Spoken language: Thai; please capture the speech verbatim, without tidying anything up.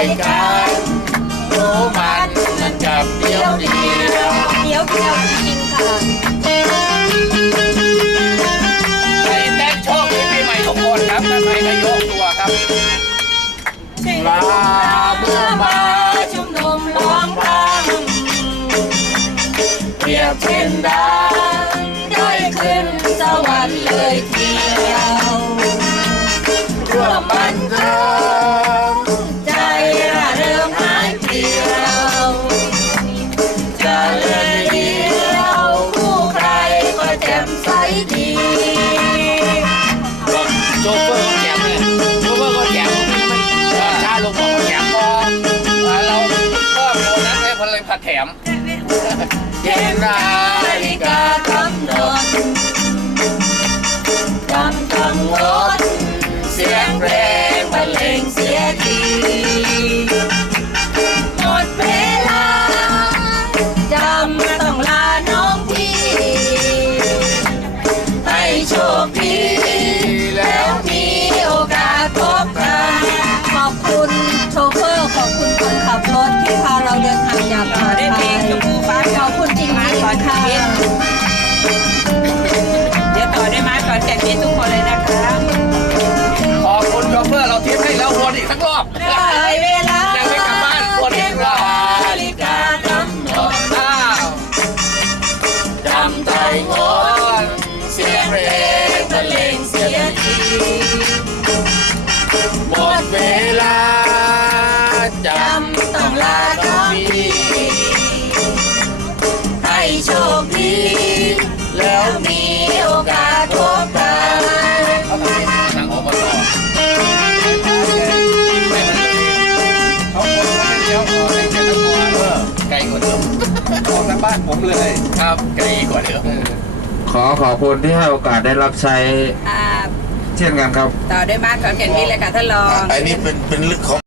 กันรู้มันมันจับเดียวเดียวเดียวเดียวจริงๆค่ะไปแต้มโชคดีปีใหม่ทุกคนครับท่านไปก็ยกตัวครับลาเมื่อมาชุมนุมร้องพลังเปรียบเช่นดาวได้ขึ้นสวรรค์เลยทีเดียวร่วมบันเทิงใจระเริงหายเปลี่ยวจะเลื่อนเดียวคู่ใครก็แจ่มใสดีโชเฟอร์ก็แจ่มเลยโชเฟอร์ก็แจ่มชาลงก็แจ่มพอเราเพิ่มโบนัสให้คนเลยผัดแถมเย็นนาฬิกากำหนดกำกังวดเสียงเพลงบรรเลงเสียทีหมดเวลาจำต้องลาน้องพี่ให้โชคดีแล้วมีโอกาสพบกันขอบคุณโชเฟอร์ขอบคุณคนขับรถที่พาเราเดินทางอย่างปลอดภัยขอบคุณจริงๆค่ะเดี๋ยวต่อได้มาก่อนแจกเงินทุกคนเลยนะคะขอบคุณโชเฟอร์เราทิปให้แล้ววนอีกสักรอบได้เวลายังไม่กลับบ้านวนอีกรอบนาฬิกากำหนดอ้าวจำใจงดเสียงเพลงบรรเลงเสียทีหมดเวลาจำต้องลาน้องพี่ให้โชคดีแล้วมีโอกาสพบกันเขาทำเป็นทางอบตเขาคนเขาไม่เลี้ยวขอให้แค่ตะโกนเออไกลกว่าเดิมออกจากบ้านผมเลยครับไกลกว่าเดิมขอขอบคุณที่ให้โอกาสได้รับใช้เช่นกันครับต่อได้มาก่อนแจกเงินเลยค่ะท่านรองอันนี้เป็นเป็นลึกของ